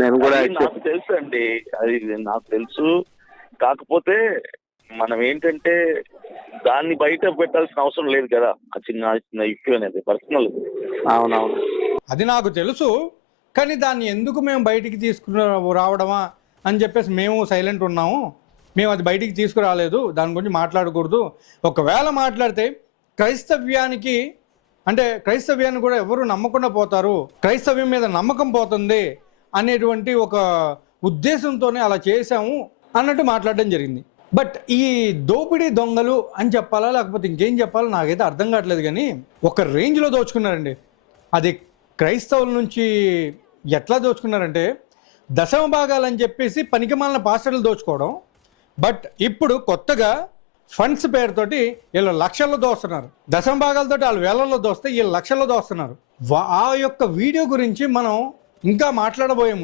నేను కూడా నాకు తెలుసు అండి, అది నాకు తెలుసు. కాకపోతే మనం ఏంటంటే దాన్ని బయట పెట్టాల్సిన అవసరం లేదు కదా. ఆ చిన్న చిన్న ఇష్యూ అనేది పర్సనల్. అవునవును, అది నాకు తెలుసు. కానీ దాన్ని ఎందుకు మేము బయటికి రావడమా అని చెప్పేసి మేము సైలెంట్ ఉన్నాము. మేము అది బయటికి తీసుకురాలేదు, దాని గురించి మాట్లాడకూడదు. ఒకవేళ మాట్లాడితే క్రైస్తవ్యానికి అంటే క్రైస్తవ్యాన్ని కూడా ఎవరు నమ్మకుండా పోతారు, క్రైస్తవ్యం మీద నమ్మకం పోతుంది అనేటువంటి ఒక ఉద్దేశంతోనే అలా చేశాము అన్నట్టు మాట్లాడడం జరిగింది. బట్ ఈ దోపిడీ దొంగలు అని చెప్పాలా లేకపోతే ఇంకేం చెప్పాలో నాకైతే అర్థం కావట్లేదు. కానీ ఒక రేంజ్లో దోచుకున్నారండి. అది క్రైస్తవుల నుంచి ఎట్లా దోచుకున్నారంటే దశమ భాగాలు అని చెప్పేసి పనికిమాలిన పాస్టర్లు దోచుకోవడం. బట్ ఇప్పుడు కొత్తగా ఫండ్స్ పేరుతోటి వీళ్ళు లక్షల్లో దోస్తున్నారు. దశమ భాగాలతో వాళ్ళు వేలల్లో దోస్తే వీళ్ళు లక్షల్లో దోస్తున్నారు. ఆ యొక్క వీడియో గురించి మనం ఇంకా మాట్లాడబోయే ముందు